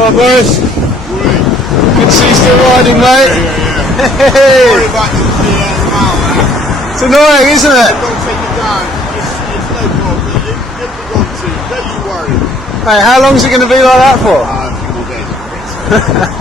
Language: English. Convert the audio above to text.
Alright boys, good to see you still riding, mate. Sorry about the mile. It's annoying, isn't it? Don't take it down. It's no problem. If you want to, don't you worry. Hey, how long is it going to be like that for? A few more days.